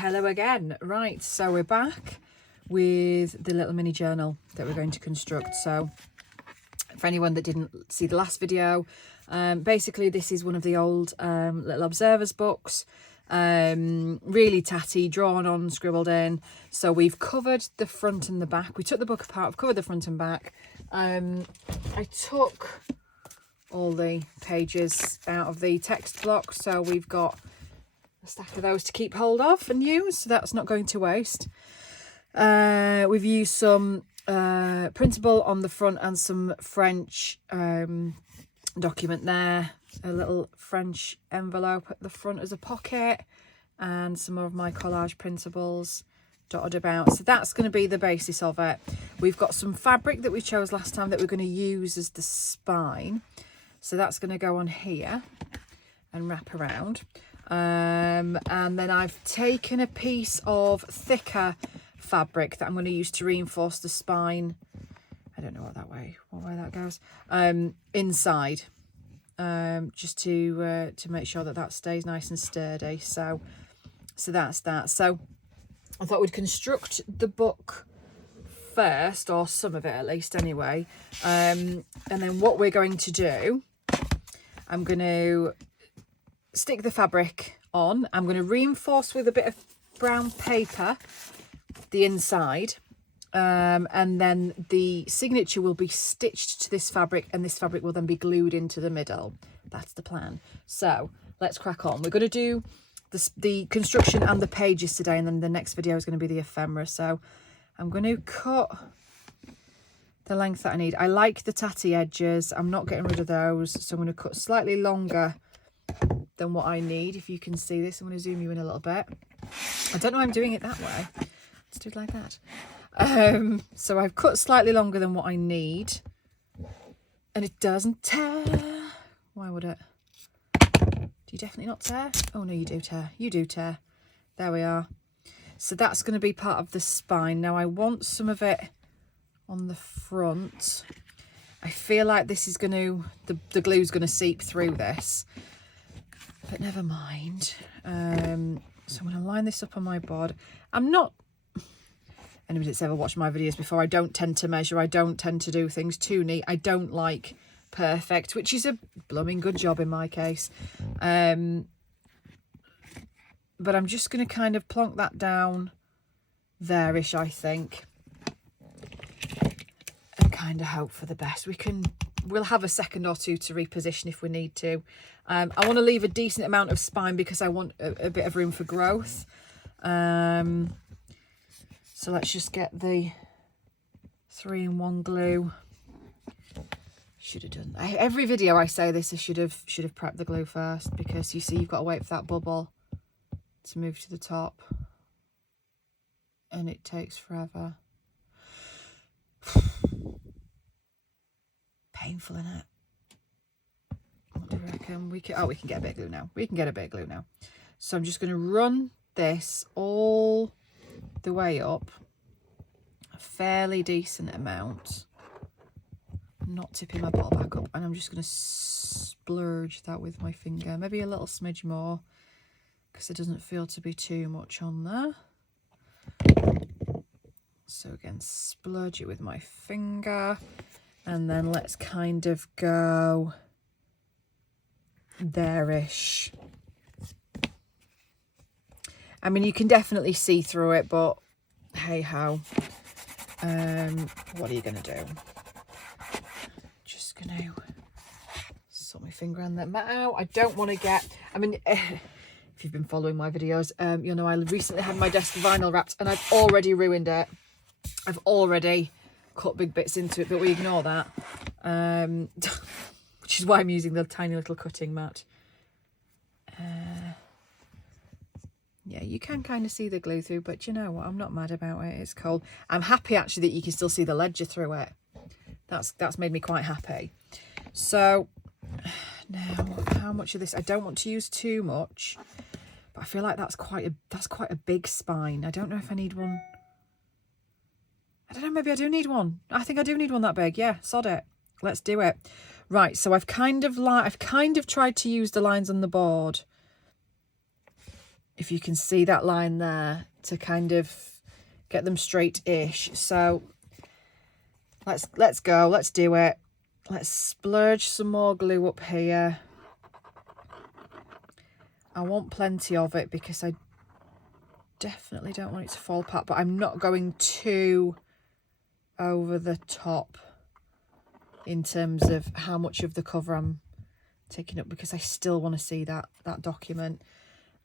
Hello again. Right, so we're back with the little mini journal that we're going to construct. So for anyone that didn't see the last video, basically this is one of the old little observers books, really tatty, drawn on, scribbled in. So we've covered the front and the back. We took the book apart, I've covered the front and back. I took all the pages out of the text block, so we've got a stack of those to keep hold of and use, so that's not going to waste. We've used some printable on the front and some French document there, a little French envelope at the front as a pocket, and some more of my collage printables dotted about. So that's going to be the basis of it. We've got some fabric that we chose last time that we're going to use as the spine, so that's going to go on here and wrap around. And then I've taken a piece of thicker fabric that I'm going to use to reinforce the spine. I don't know what way that goes, inside, just to make sure that stays nice and sturdy. So that's that. So I thought we'd construct the book first, or some of it at least anyway, and then what we're going to do, I'm going to stick the fabric on. I'm going to reinforce with a bit of brown paper the inside, and then the signature will be stitched to this fabric, and this fabric will then be glued into the middle. That's the plan. So let's crack on. We're going to do the construction and the pages today, and then the next video is going to be the ephemera. So I'm going to cut the length that I need. I like the tatty edges. I'm not getting rid of those, so I'm going to cut slightly longer than what I need. If you can see this, I'm going to zoom you in a little bit. I don't know why I'm doing it that way. Let's do it like that. So I've cut slightly longer than what I need, and it doesn't tear. Why would it? Do you definitely not tear? Oh no, you do tear. You do tear. There we are. So that's going to be part of the spine. Now I want some of it on the front. I feel like this is going to, the glue's going to seep through this, but never mind. So I'm going to line this up on my board. I'm not, anybody that's ever watched my videos before, I don't tend to measure. I don't tend to do things too neat. I don't like perfect, which is a blooming good job in my case. But I'm just going to kind of plonk that down there-ish, I think, and kind of hope for the best. We'll have a second or two to reposition if we need to. I want to leave a decent amount of spine because I want a bit of room for growth. So let's just get the 3-in-1 glue. Should have done every video I say this. I should have prepped the glue first, because you see you've got to wait for that bubble to move to the top, and it takes forever. Painful, isn't it? What do you reckon? We can get a bit of glue now. We can get a bit of glue now. So I'm just going to run this all the way up, a fairly decent amount, not tipping my bottle back up, and I'm just going to splurge that with my finger, maybe a little smidge more, because it doesn't feel to be too much on there. So again, splurge it with my finger, and then let's kind of go there-ish. I mean, you can definitely see through it, but hey ho. What are you going to do? Just going to sort my finger on that out. I don't want to get, I mean, if you've been following my videos, you'll know I recently had my desk vinyl wrapped, and I've already ruined it. I've already cut big bits into it, but we ignore that. Which is why I'm using the tiny little cutting mat. Yeah, you can kind of see the glue through, but you know what? I'm not mad about it. It's cold. I'm happy actually that you can still see the ledger through it. That's made me quite happy. So now, how much of this? I don't want to use too much, but I feel like that's quite a big spine. I don't know if I need one. I don't know, maybe I do need one. I think I do need one that big. Yeah, sod it. Let's do it. Right, so I've kind of tried to use the lines on the board if you can see that line there, to kind of get them straight-ish. So let's go, let's do it. Let's splurge some more glue up here. I want plenty of it because I definitely don't want it to fall apart, but I'm not going too over the top in terms of how much of the cover I'm taking up, because I still want to see that document.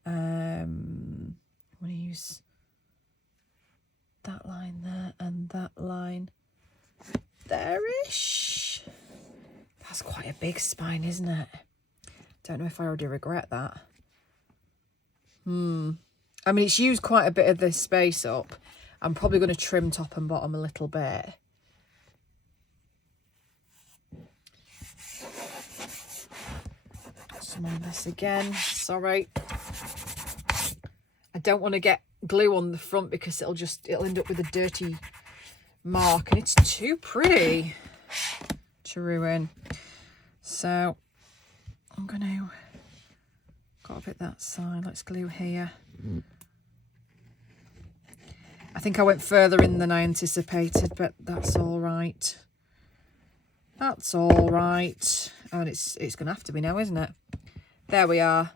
I'm going to use that line there and that line there-ish. That's quite a big spine, isn't it? Don't know if I already regret that. I mean, it's used quite a bit of this space up. I'm probably going to trim top and bottom a little bit. Some of this again, sorry. I don't want to get glue on the front because it'll end up with a dirty mark, and it's too pretty to ruin. So I'm going to got a bit that side. Let's glue here. I think I went further in than I anticipated, but that's all right. That's all right. Oh, and it's going to have to be now, isn't it? There we are.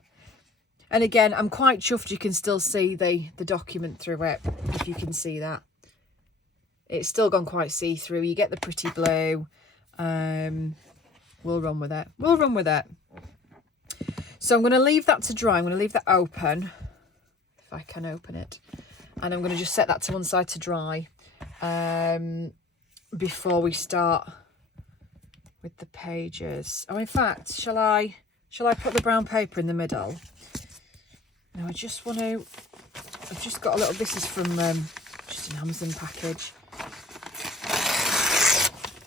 And again, I'm quite chuffed you can still see the document through it, if you can see that. It's still gone quite see-through. You get the pretty blue. We'll run with it. We'll run with it. So I'm going to leave that to dry. I'm going to leave that open, if I can open it. And I'm going to just set that to one side to dry before we start with the pages. Oh, in fact, shall I put the brown paper in the middle? No, I just want to, I've just got a little, this is from just an Amazon package,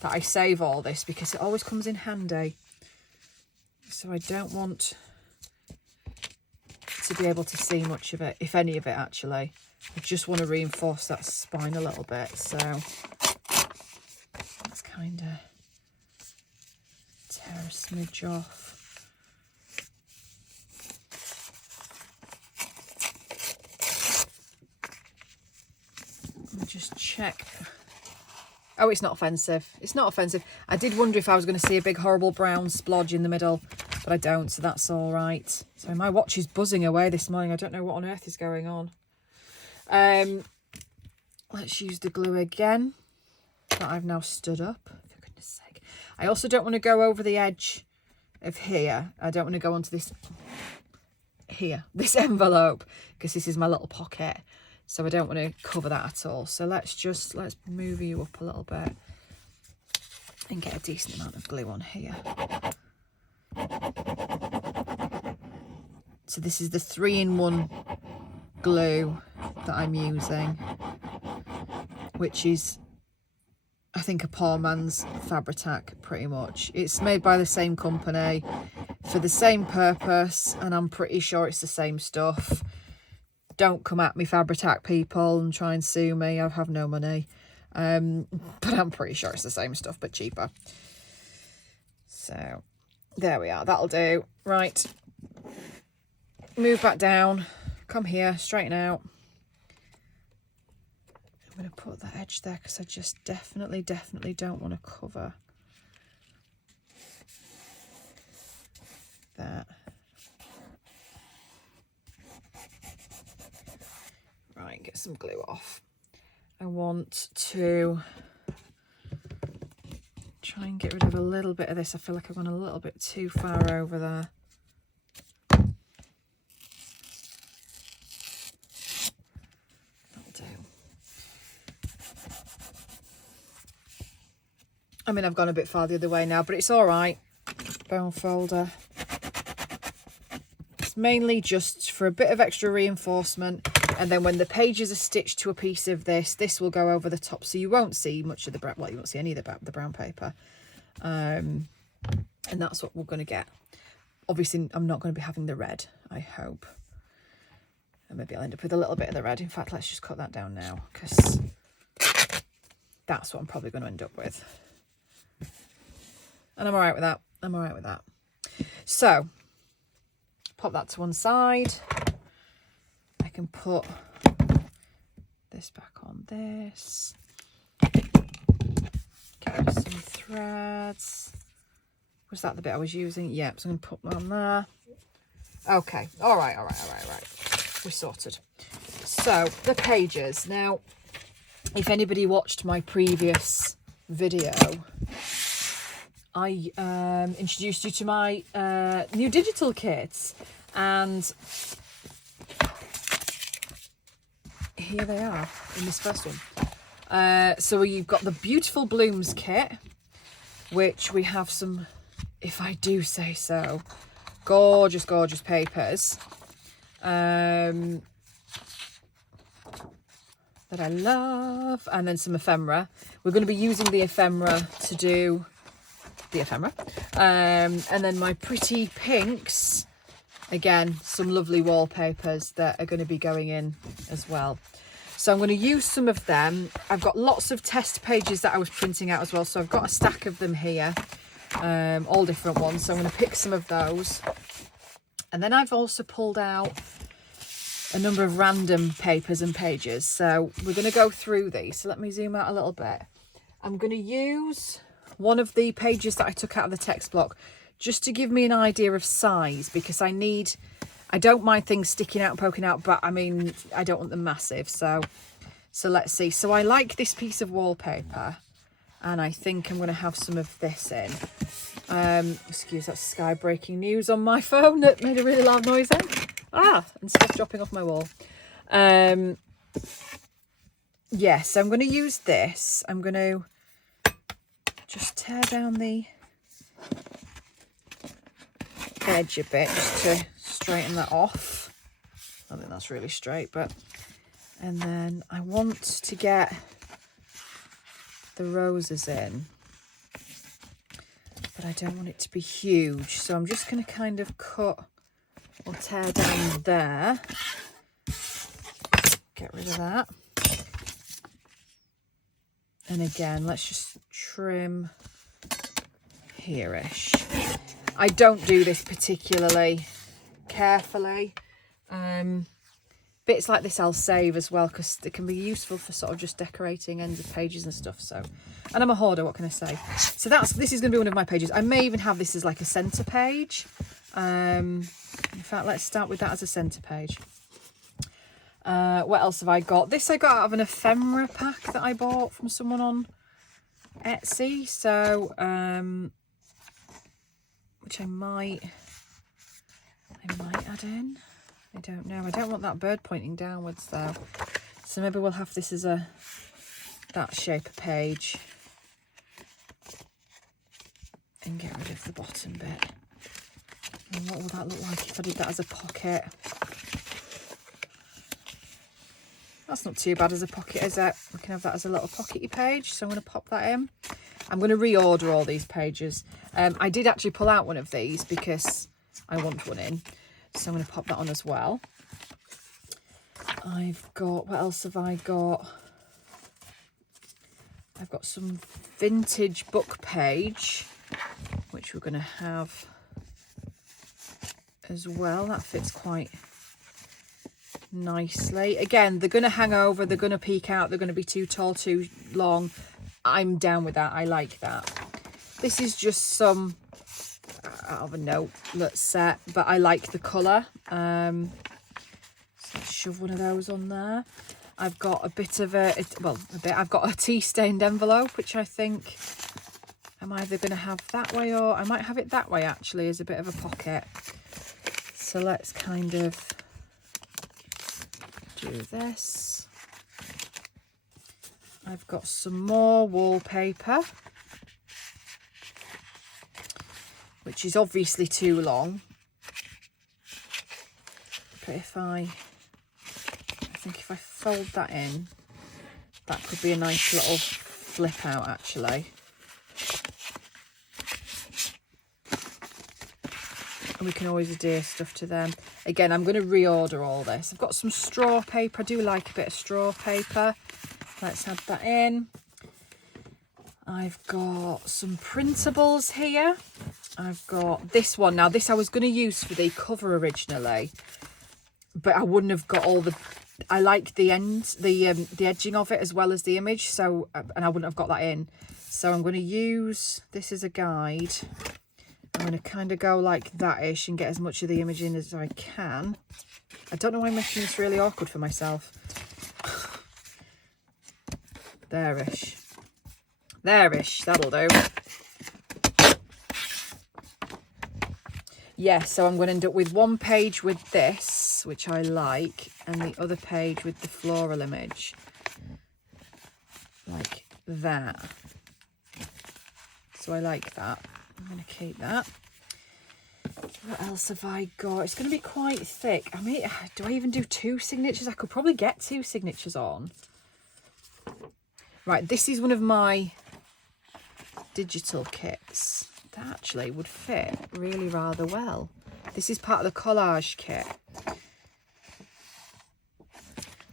that I save all this because it always comes in handy. So I don't want to be able to see much of it, if any of it actually. I just want to reinforce that spine a little bit, so let's kind of tear a smidge off. And just check. Oh, it's not offensive. It's not offensive. I did wonder if I was going to see a big horrible brown splodge in the middle, but I don't, so that's all right. So my watch is buzzing away this morning. I don't know what on earth is going on. Let's use the glue again that I've now stood up, for goodness sake. I also don't want to go over the edge of here. I don't want to go onto this here, this envelope, because this is my little pocket. So I don't want to cover that at all. So let's move you up a little bit and get a decent amount of glue on here. So this is the 3-in-1 glue that I'm using, which is, I think, a poor man's Fabri-Tac, pretty much. It's made by the same company for the same purpose, and I'm pretty sure it's the same stuff. Don't come at me, Fabri-Tac people, and try and sue me. I have no money. But I'm pretty sure it's the same stuff, but cheaper. So there we are. That'll do. Right. Move back down. Come here. Straighten out. I'm going to put that edge there because I just definitely don't want to cover that. Right, get some glue off. I want to try and get rid of a little bit of this. I feel like I've gone a little bit too far over there. That'll do. I mean, I've gone a bit far the other way now, but it's all right. Bone folder. It's mainly just for a bit of extra reinforcement. And then when the pages are stitched to a piece of this, this will go over the top. So you won't see much of the brown, well, you won't see any of the brown paper. And that's what we're going to get. Obviously, I'm not going to be having the red, I hope. And maybe I'll end up with a little bit of the red. In fact, let's just cut that down now, because that's what I'm probably going to end up with. And I'm all right with that. I'm all right with that. So, pop that to one side. can put this back on this. Get rid of some threads. Was that the bit I was using? Yep, so I'm going to put that on there. Okay, all right. We're sorted. So, the pages. Now, if anybody watched my previous video, I introduced you to my new digital kits. And here they are in this first one. So you've got the Beautiful Blooms kit, which we have some, if I do say so, gorgeous papers that I love, and then some ephemera. We're going to be using the ephemera to do the ephemera, and then my pretty pinks, again, some lovely wallpapers that are going to be going in as well. So I'm going to use some of them. I've got lots of test pages that I was printing out as well, so I've got a stack of them here, all different ones. So I'm going to pick some of those. And then I've also pulled out a number of random papers and pages. So we're going to go through these. So let me zoom out a little bit. I'm going to use one of the pages that I took out of the text block just to give me an idea of size, because I don't mind things sticking out and poking out, but I mean, I don't want them massive. So let's see. So I like this piece of wallpaper, and I think I'm going to have some of this in. Excuse that sky breaking news on my phone that made a really loud noise then. And stuff dropping off my wall. Yeah, so I'm going to use this. I'm going to just tear down the edge a bit just to straighten that off. I think that's really straight, but, and then I want to get the roses in, but I don't want it to be huge, so I'm just going to kind of cut or tear down there, get rid of that, and again let's just trim here-ish. I don't do this particularly carefully. Bits like this I'll save as well, because it can be useful for sort of just decorating ends of pages and stuff. So, and I'm a hoarder, what can I say? So this is going to be one of my pages. I may even have this as like a centre page. In fact, let's start with that as a centre page. What else have I got? This I got out of an ephemera pack that I bought from someone on Etsy. So, which I might add in. I don't know. I don't want that bird pointing downwards though. So maybe we'll have this as that shape of page. And get rid of the bottom bit. And what will that look like if I did that as a pocket? That's not too bad as a pocket, is it? We can have that as a little pockety page. So I'm going to pop that in. I'm going to reorder all these pages. I did actually pull out one of these because I want one in. So I'm going to pop that on as well. I've got, what else have I got? I've got some vintage book page, which we're going to have as well. That fits quite nicely. Again, they're going to hang over, they're going to peek out, they're going to be too tall, too long. I'm down with that. I like that. This is just some out of a notelet set, but I like the colour. So let's shove one of those on there. I've got a bit of I've got a tea stained envelope, which I think I'm either going to have that way, or I might have it that way actually as a bit of a pocket. So let's kind of do this. I've got some more wallpaper, which is obviously too long, but I think if I fold that in, that could be a nice little flip out actually. And we can always adhere stuff to them. Again, I'm going to reorder all this. I've got some straw paper. I do like a bit of straw paper. Let's add that in. I've got some printables here. I've got this one. Now, this I was going to use for the cover originally, but I wouldn't have got all the, I like the ends, the edging of it as well as the image, so, and I wouldn't have got that in. So I'm going to use this as a guide. I'm going to kind of go like that-ish and get as much of the image in as I can. I don't know why I'm making this really awkward for myself. There-ish. There-ish, that'll do. Yeah, so I'm going to end up with one page with this, which I like, and the other page with the floral image. Like that. So I like that. I'm going to keep that. What else have I got? It's going to be quite thick. I mean, do I even do 2 signatures? I could probably get 2 signatures on. Right, this is one of my digital kits. That actually would fit really rather well. This is part of the collage kit.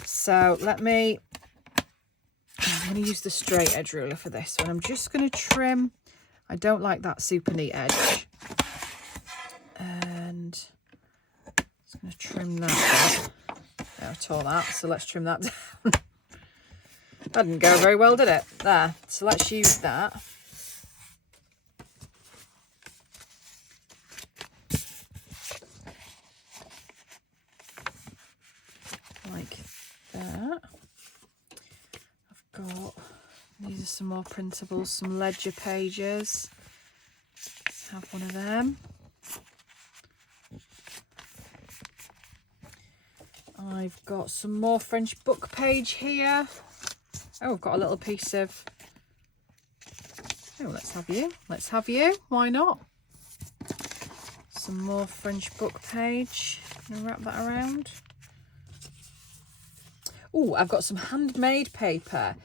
So I'm going to use the straight edge ruler for this one. I'm just going to trim. I don't like that super neat edge. And just going to trim that down. I tore that, so let's trim that down. That didn't go very well, did it? There. So let's use that. Like that. I've got, these are some more printables, some ledger pages. Let's have one of them. I've got some more French book page here. Oh, I've got a little piece of, oh, let's have you. Let's have you. Why not? Some more French book page. Gonna wrap that around. Oh, I've got some handmade paper.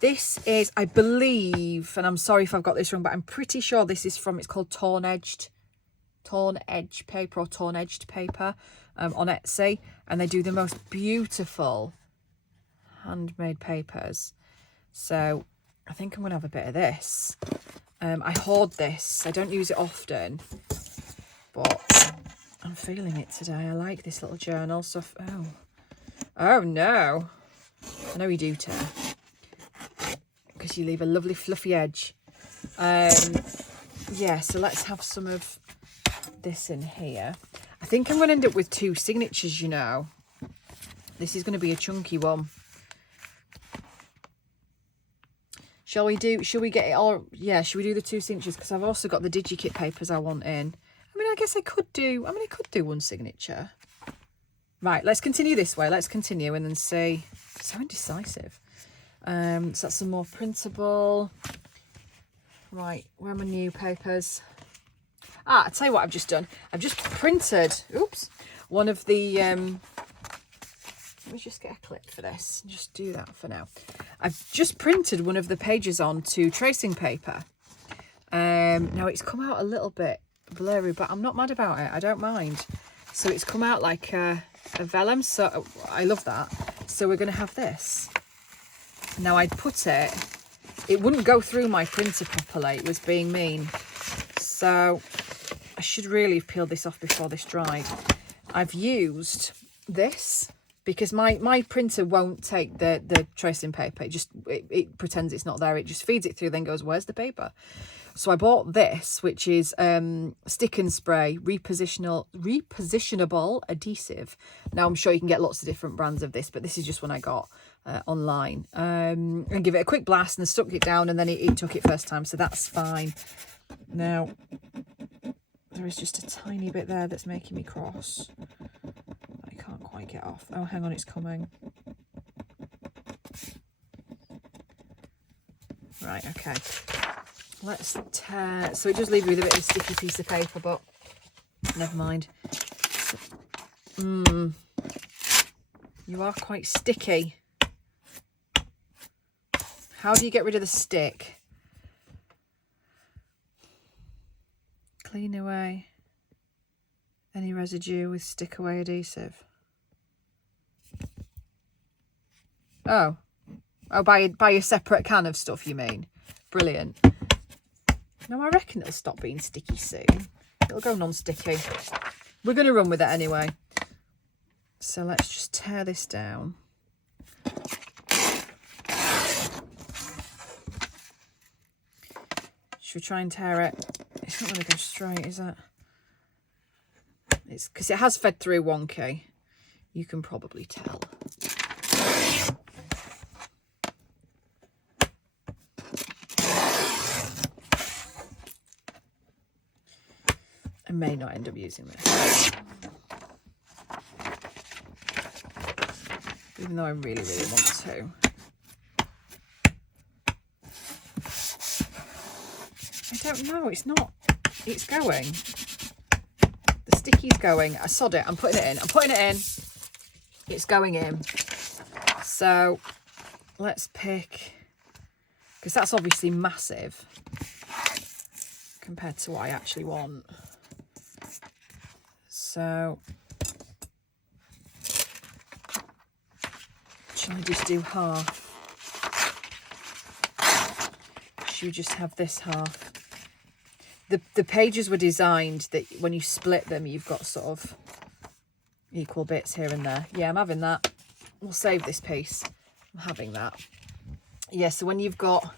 This is, I believe, and I'm sorry if I've got this wrong, but I'm pretty sure this is from, it's called torn edge paper or torn edged paper on Etsy. And they do the most beautiful handmade papers. So I think I'm going to have a bit of this. I hoard this. I don't use it often, but I'm feeling it today. I like this little journal. So, oh no. I know you do, tear, because you leave a lovely fluffy edge. Yeah, so let's have some of this in here. I think I'm going to end up with 2 signatures, you know. This is going to be a chunky one. Shall we get it all? Yeah, should we do the 2 signatures? Because I've also got the DigiKit papers I want in. I mean, I guess I could do 1 signature. Right, let's continue this way. Let's continue and then see. So indecisive. So that's some more printable. Right, where are my new papers? Ah, I'll tell you what I've just done. I've just printed, oops, one of the, let me just get a clip for this. Just do that for now. I've just printed one of the pages onto tracing paper. Now it's come out a little bit blurry, but I'm not mad about it. I don't mind. So it's come out like a vellum, so I love that. So we're going to have this. Now I'd put it, it wouldn't go through my printer properly. It was being mean. So I should really have peeled this off before this dried. I've used this because my printer won't take the tracing paper. It pretends it's not there. It just feeds it through, then goes, where's the paper? So I bought this, which is stick and spray repositionable adhesive. Now I'm sure you can get lots of different brands of this, but this is just one I got online. And give it a quick blast and stuck it down, and then it took it first time, so that's fine. Now there is just a tiny bit there that's making me cross. I can't quite get off. Oh, hang on, it's coming. Right, okay. Let's tear. So it does leave you with a bit of a sticky piece of paper, but never mind. You are quite sticky. How do you get rid of the stick? Clean away any residue with stick away adhesive. Oh, buy a separate can of stuff, you mean? Brilliant. No, I reckon it'll stop being sticky soon. It'll go non-sticky. We're going to run with it anyway. So let's just tear this down. Should we try and tear it? It's not going to go straight, is it? It's because it has fed through wonky. You can probably tell. I may not end up using this. Even though I really, really want to. I don't know, it's not. It's going. The sticky's going. I sod it. I'm putting it in. I'm putting it in. It's going in. So let's pick, because that's obviously massive compared to what I actually want. So shall I just do half? Should we just have this half? The pages were designed that when you split them, you've got sort of equal bits here and there. Yeah, I'm having that. We'll save this piece. I'm having that. Yeah, so when you've got,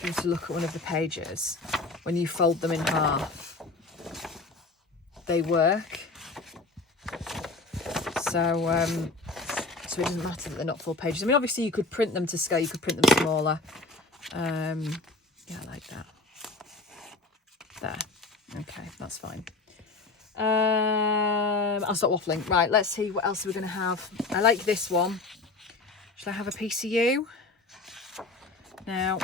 you need to look at one of the pages, when you fold them in half, they work. So, so it doesn't matter that they're not full pages. I mean, obviously you could print them to scale, you could print them smaller. Yeah, like that. There. Okay, that's fine. I'll stop waffling. Right, let's see what else we're going to have. I like this one. Shall I have a piece of you? Now,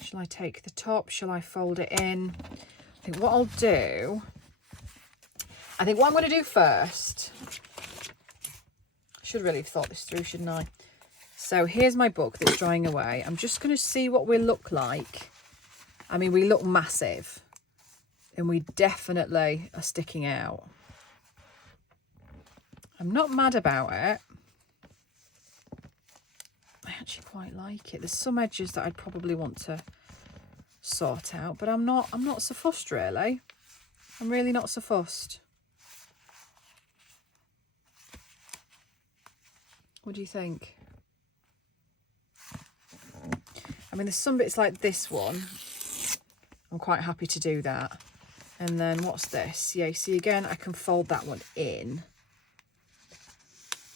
shall I take the top? Shall I fold it in? I think what I'll do, I think what I'm going to do first, I should really have thought this through, shouldn't I? So here's my book that's drying away. I'm just going to see what we look like. I mean, we look massive and we definitely are sticking out. I'm not mad about it. I actually quite like it. There's some edges that I'd probably want to sort out, but I'm not so fussed really. I'm really not so fussed. What do you think? I mean, there's some bits like this one. I'm quite happy to do that. And then what's this? Yeah, see again, I can fold that one in.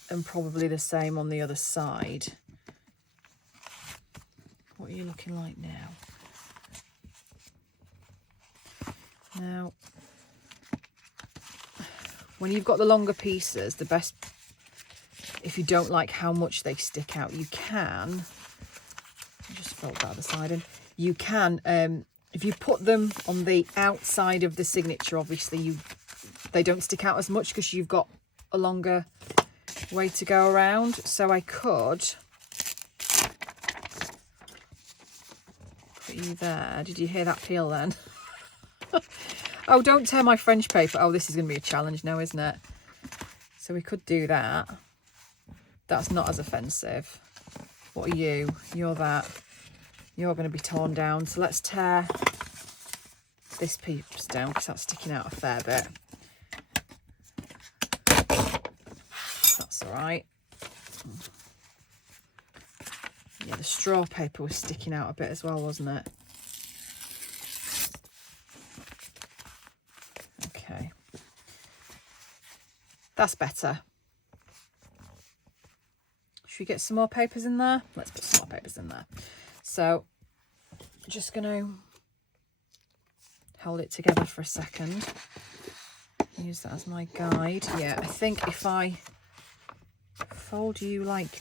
And probably the same on the other side. What are you looking like now? Now, when you've got the longer pieces, the best, if you don't like how much they stick out, you can, just fold that other side in, you can, if you put them on the outside of the signature, obviously they don't stick out as much because you've got a longer way to go around. So I could put you there. Did you hear that peel then? Oh, don't tear my French paper. Oh, this is going to be a challenge now, isn't it? So we could do that. That's not as offensive. What are you? You're that. You're going to be torn down. So let's tear this piece down because that's sticking out a fair bit. That's all right. Yeah, the straw paper was sticking out a bit as well, wasn't it? Okay. That's better. Should we get some more papers in there? Let's put some more papers in there. So I'm just going to hold it together for a second. Use that as my guide. Yeah, I think if I fold you like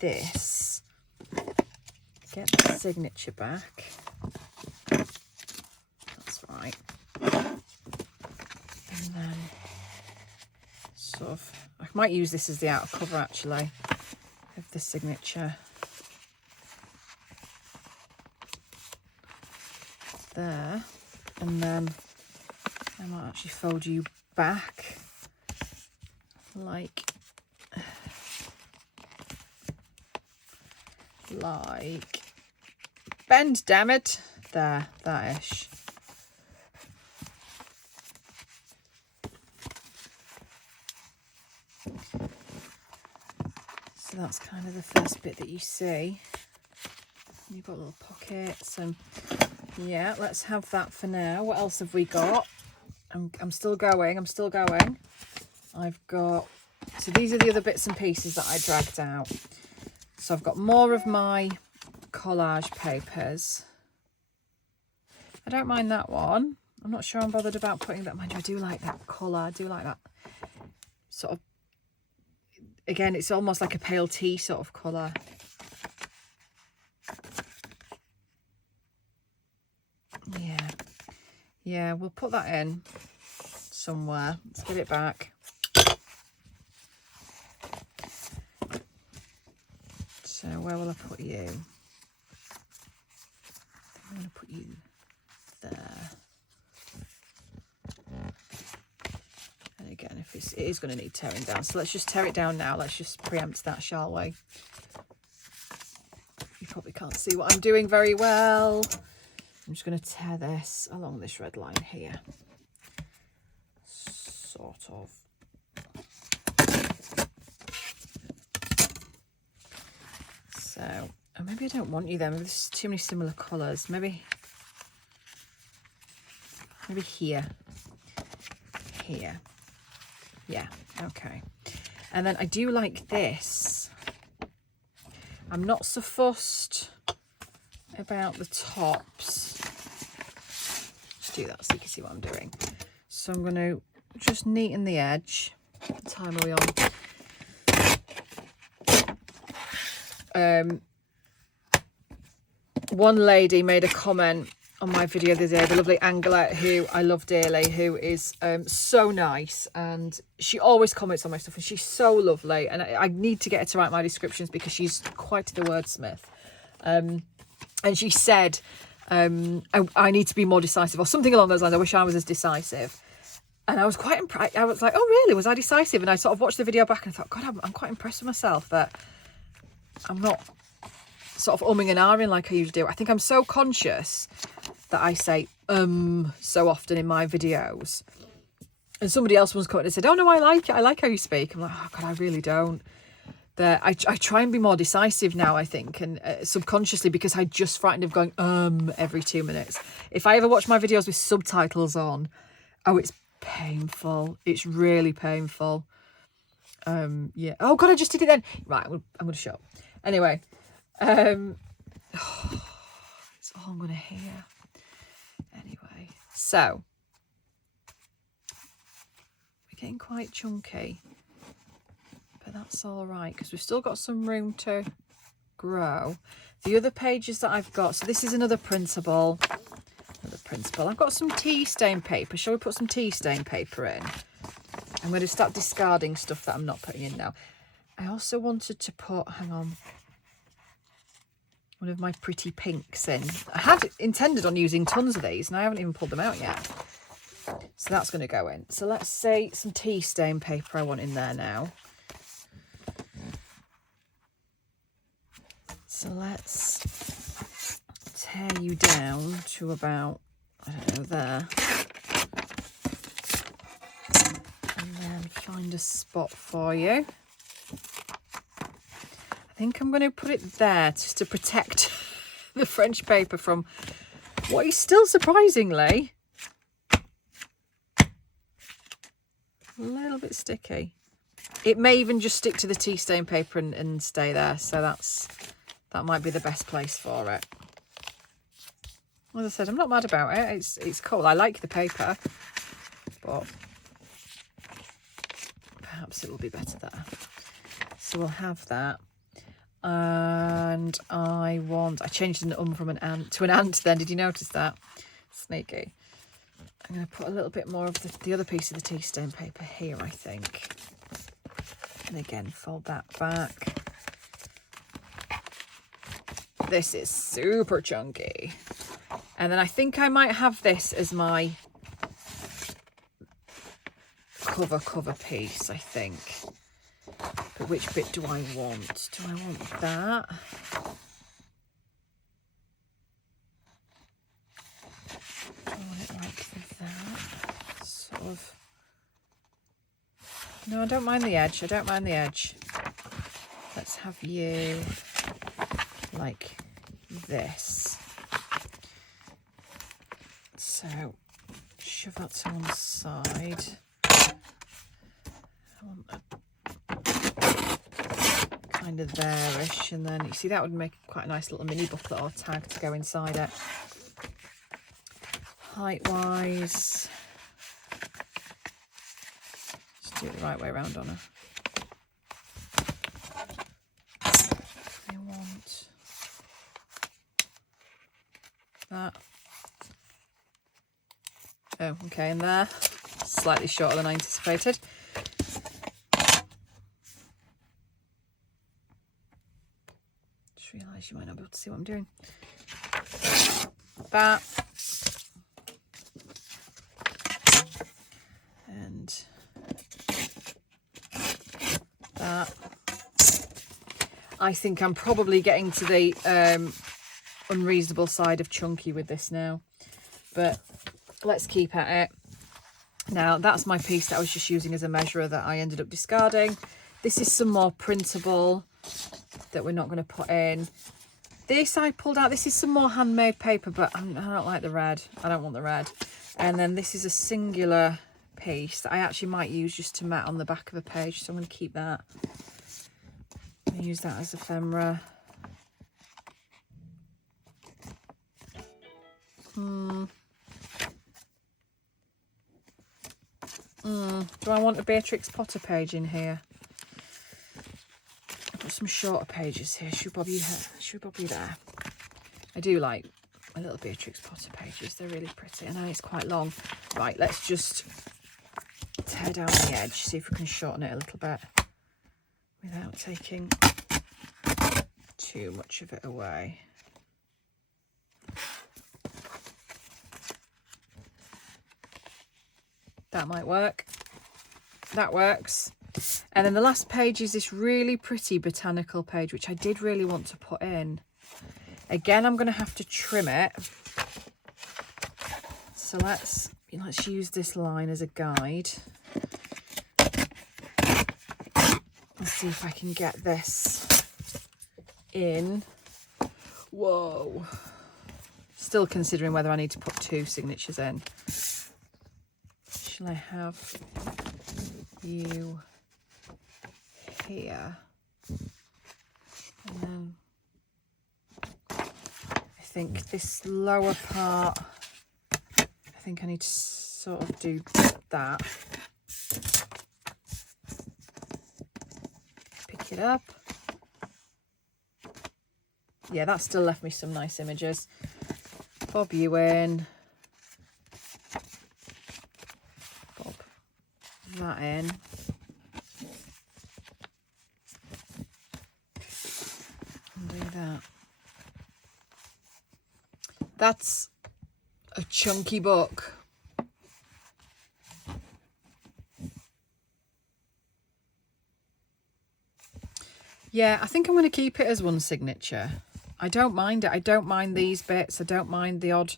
this, get the signature back. That's right. And then sort of, I might use this as the outer cover actually of the signature. There, and then I might actually fold you back like bend, damn it, there, that-ish. So that's kind of the first bit that you see. You've got little pockets and yeah, let's have that for now. What else have we got? I'm still going. I've got, so these are the other bits and pieces that I dragged out. So I've got more of my collage papers. I don't mind that one. I'm not sure I'm bothered about putting that. Mind you, I do like that colour. I do like that sort of, again, it's almost like a pale tea sort of colour. Yeah, we'll put that in somewhere. Let's get it back. So where will I put you? I'm going to put you there. And again, if it is going to need tearing down. So let's just tear it down now. Let's just preempt that, shall we? You probably can't see what I'm doing very well. I'm just going to tear this along this red line here. Sort of. So, oh, maybe I don't want you there. Maybe there's too many similar colours. Maybe here. Here. Yeah, okay. And then I do like this. I'm not so fussed about the tops. Just do that so you can see what I'm doing. So I'm going to just neaten the edge. What time are we on? One lady made a comment on my video the other day, the lovely Angela, who I love dearly, who is so nice, and she always comments on my stuff, and she's so lovely, and I need to get her to write my descriptions because she's quite the wordsmith. And she said, I need to be more decisive, or something along those lines. I wish I was as decisive. And I was quite impressed. I was like, oh, really? Was I decisive? And I sort of watched the video back and I thought, God, I'm quite impressed with myself that I'm not sort of umming and ahhing like I usually do. I think I'm so conscious that I say so often in my videos. And somebody else once commented and said, oh, no, I like it. I like how you speak. I'm like, oh, God, I really don't. That I try and be more decisive now, I think, and subconsciously, because I'm just frightened of going every 2 minutes. If I ever watch my videos with subtitles on, oh, it's painful. It's really painful. Yeah. Oh God, I just did it then. Right, I'm going to show. Anyway, it's all I'm going to hear. Anyway, so we're getting quite chunky. But that's all right, because we've still got some room to grow. The other pages that I've got, so this is another printable. I've got some tea stain paper. Shall we put some tea stain paper in? I'm going to start discarding stuff that I'm not putting in now. I also wanted to put, hang on, one of my pretty pinks in. I had intended on using tons of these, and I haven't even pulled them out yet. So that's going to go in. So let's say some tea stain paper I want in there now. So let's tear you down to about, I don't know, there. And then find a spot for you. I think I'm going to put it there just to protect the French paper from what is still surprisingly a little bit sticky. It may even just stick to the tea stain paper and stay there. So that might be the best place for it. As I said, I'm not mad about it. It's cool. I like the paper, but perhaps it will be better there. So we'll have that. And I changed an from an ant to an ant then. Did you notice that? Sneaky. I'm going to put a little bit more of the other piece of the tea stain paper here, I think. And again, fold that back. This is super chunky. And then I think I might have this as my cover piece, I think. But which bit do I want? Do I want that? Do I want it like that? Sort of. No, I don't mind the edge. I don't mind the edge. let's have you like this. So shove that to one side. I want kind of there-ish, and then you see that would make quite a nice little mini booklet or tag to go inside it. Height-wise, just do it the right way around on her. I want that. Oh, okay, and there, slightly shorter than I anticipated. Just realised you might not be able to see what I'm doing. That. And that. I think I'm probably getting to the unreasonable side of chunky with this now, but let's keep at it. Now that's my piece that I was just using as a measurer that I ended up discarding. This is some more printable that we're not going to put in. This I pulled out. This is some more handmade paper, but I don't like the red. I don't want the red. And then this is a singular piece that I actually might use just to mat on the back of a page, so I'm going to keep that. I'm going to use that as ephemera. Do I want a Beatrix Potter page in here? I've got some shorter pages here. Should we be there? I do like my little Beatrix Potter pages. They're really pretty. I know it's quite long. Right, let's just tear down the edge, see if we can shorten it a little bit without taking too much of it away. That might work. That works. And then the last page is this really pretty botanical page, which I did really want to put in. Again, I'm going to have to trim it. So let's use this line as a guide. Let's see if I can get this in. Whoa. Still considering whether I need to put 2 signatures in. Shall I have you here? And then I think this lower part, I think I need to sort of do that. Pick it up. Yeah, that still left me some nice images. Bob you in. Bob that in. And do that. That's a chunky book. Yeah, I think I'm going to keep it as one signature. I don't mind it. I don't mind these bits. I don't mind the odd.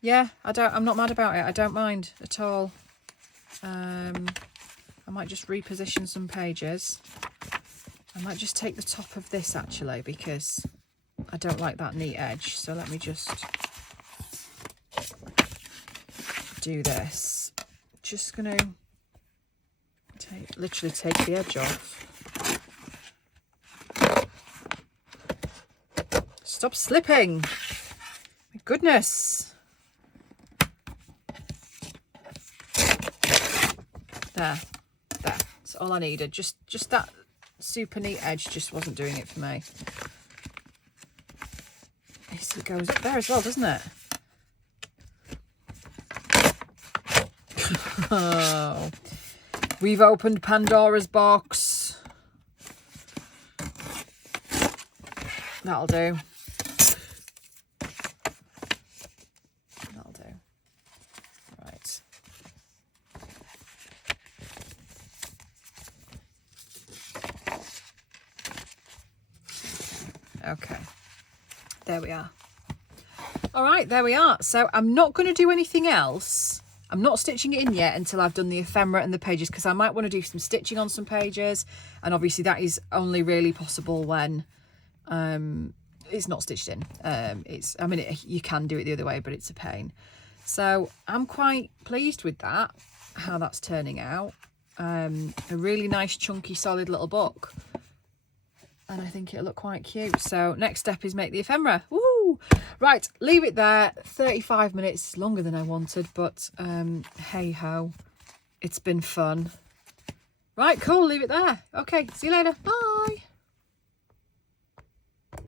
Yeah, I'm not mad about it. I don't mind at all. I might just reposition some pages. I might just take the top of this actually, because I don't like that neat edge. So let me just do this. Just going to literally take the edge off. Stop slipping. My goodness. There. That's all I needed. Just that super neat edge just wasn't doing it for me. It goes up there as well, doesn't it? Oh. We've opened Pandora's box. That'll do. That'll do. Right. Okay. There we are. All right, there we are. So I'm not going to do anything else I'm not stitching it in yet until I've done the ephemera and the pages, because I might want to do some stitching on some pages, and obviously that is only really possible when it's not stitched in. You can do it the other way, but it's a pain. So I'm quite pleased with that, how that's turning out. A really nice chunky solid little book, and I think it'll look quite cute. So next step is make the ephemera. Woo! Right, leave it there. 35 minutes, longer than I wanted, but hey ho, it's been fun. Right, cool, leave it there. Okay, see you later. Bye.